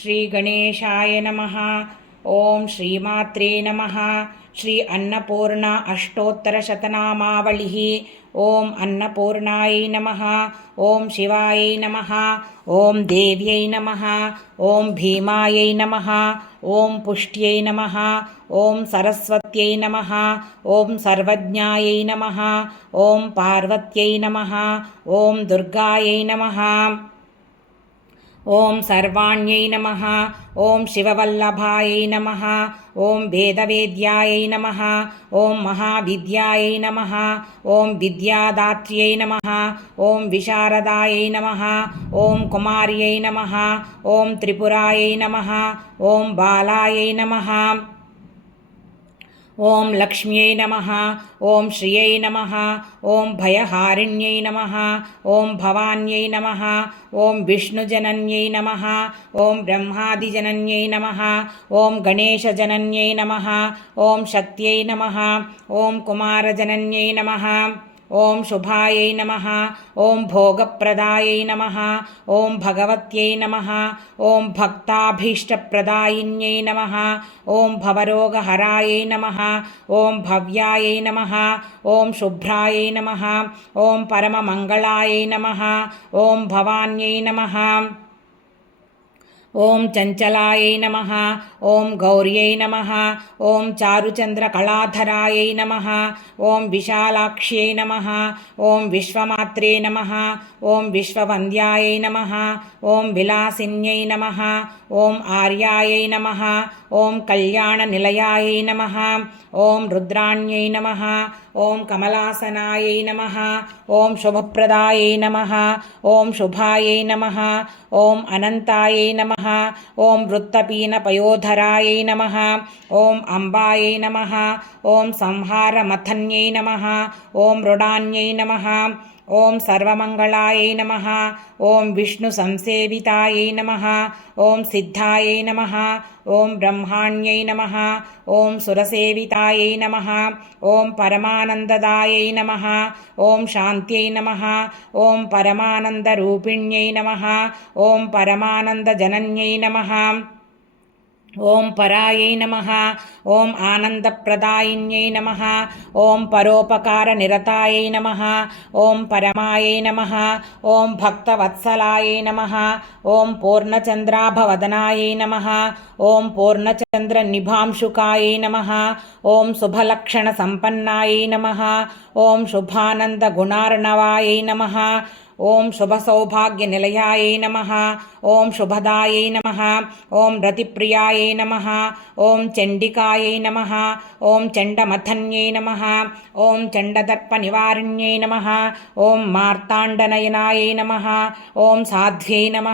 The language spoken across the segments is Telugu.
श्रीगणेशाय नमः ॐ श्रीमात्रे नमः श्री अन्नपूर्णा अष्टोत्तरशतनामावलिः ॐ अन्नपूर्णायै नमः ॐ शिवायै नमः ॐ देव्यै नमः ॐ भीमायै नमः ॐ पुष्ट्यै नमः ॐ सरस्वत्यै नमः ॐ सर्वज्ञायै नमः ॐ पार्वत्यै नमः ॐ दुर्गायै नमः ఓం సర్వాణ్యై నమ ఓం శివవల్లభాయై నమ ఓం వేదవేద్యాయై నమ ఓం మహావిద్యాయై నమ ఓం విద్యాదాత్ర్యై నమ ఓం విశారదాయై నమ ఓం కుమార్యై నమ ఓం త్రిపురాయై నమ ఓం బాలాయై నమ. ॐ लक्ष्म्यै नमः ॐ श्रियै नमः ॐ भयहारिण्यै नमः ॐ भवान्यै नमः ॐ विष्णुजनन्यै नमः ॐ ब्रह्मादिजनन्यै नमः ॐ गणेशजनन्यै नमः ॐ शक्त्यै नमः ॐ कुमारजनन्यै नमः। ఓం శుభాయై నమ ఓం భోగప్రదాయై నమ ఓం భగవత్యై నమ ఓం భక్తాభీష్టప్రదాయిన్యై నమ ఓం భవరోగహరాయై నమ ఓం భవ్యాయై నమ ఓం శుభ్రాయై నమ ఓం పరమమంగళాయై నమ ఓం భవాన్యై నమ. ఓం చంచలాయై నమ ఓం గౌర్యై నమ ఓం చారుచంద్రకళాధరాయై నమ ఓం విశాలాక్ష్యై నమ ఓం విశ్వమాత్రే నమ ఓం విశ్వవంద్యాయై నమ ఓం విలాసిన్యై నమ ఓం ఆర్యాయై నమ ఓం కళ్యాణనిలయాయై నమ ఓం రుద్రాణ్యై నమ ఓం కమలాసనాయై నమ ఓం శుభప్రదాయై నమ ఓం శుభాయై నమ ఓం అనంతాయై నమ ఓం వృత్తపీన పయోధరాయై నమ. ఓం అంబాయై నమ. ఓం సంహారమథన్యై నమ. ఓం మృడాన్యై నమ. ఓం సర్వమంగళాయై నమ. ఓం విష్ణు సంసేవితాయై నమ. ఓం సిద్ధాయై నమ. ఓం బ్రహ్మాణ్యై నమ. ఓం సురసేవితాయై నమ. ఓం పరమానందదాయై నమ. ఓం శాంత్యై నమ. ఓం పరమానందరూపిణ్యై నమ. ఓం పరమానందజనన్యై నమ. ఓం పరాయై నమ. ఓం ఆనందప్రదాయిన్యై నమ. ఓం పరోపకార నిరతాయ నమ. ఓం పరమాయై నమ. ఓం భక్తవత్సలాయ నమ. ఓం పూర్ణచంద్రాభవదనాయ నమ. ఓం పూర్ణచంద్ర నిభాంశుకాయ నమ. ఓం శుభలక్షణ సంపన్నాయ నమ. ఓం శుభానంద గుణార్ణవాయై నమ. ఓం శుభ సౌభాగ్య నిలయాయై నమ ఓం శుభదాయై నమ ఓం రతిప్రియాయై నమ ఓం చండికాయై నమ ఓం చండమథన్యై నమ ఓం చండదర్ప నివారిణ్యై నమ ఓం మార్తాండనయనాయై నమ ఓం సాధ్యై నమ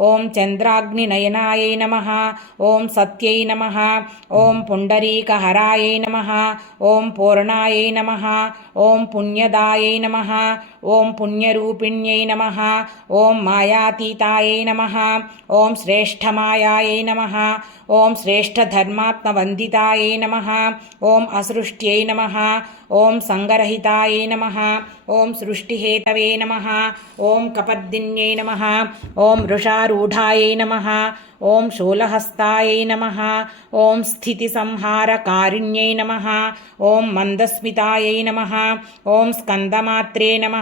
ఓం చంద్రాగ్ని చంద్రాగ్నినయనాయై నమ ఓం సత్యై నమ ఓం పుండరీకహరాయై నమ ఓం పూర్ణాయై నమ ఓం పుణ్యదాయై నమ ఓం పుణ్యరూపి पुण्यरूपिण्यै नमः। ॐ मायातीतायै नमः। ॐ श्रेष्ठमायायै नमः। ॐ श्रेष्ठधर्मात्मवन्दितायै नमः। ॐ असृष्ट्यै नमः। ॐ सङ्गरहितायै नमः। ॐ सृष्टिहेतवे नमः। ॐ कपर्दिन्यै नमः। ॐ वृषारूढायै नमः। ఓం శూలహస్తాయ నమ ఓం స్థితిసంహారకారిణ్యై నమ ఓం మందస్మితాయ నమ ఓం స్కందమాత్రే నమ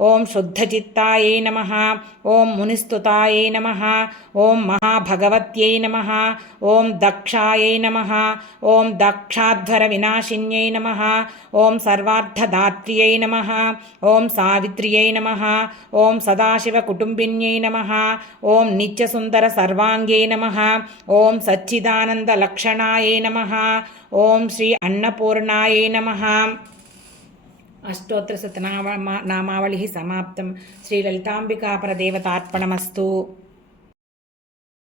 ఓం శుద్ధచిత్తాయ నమ ఓం మునిస్తుతాయ నమ ఓం మహాభగవత్యై నమ ఓం దక్షాయ నమ ఓం దక్షాధ్వర వినాశిన్యై నమ ఓం సర్వార్థదాత్ర్యై నమ ఓం సావిత్ర్యై నమ ఓం సదాశివ కుటుంబిన్యై నమ ఓం నిత్యసుందర సర్వాంగ శ్రీగురుదేవాంగే నమ ఓం సచ్చిదానందలక్షణాయ నమ ఓం శ్రీ అన్నపూర్ణాయ నమ అష్టోత్తర సతనామ నామావళి సమాప్తం శ్రీ లలితాంబికాపరదేవతార్పణమస్తు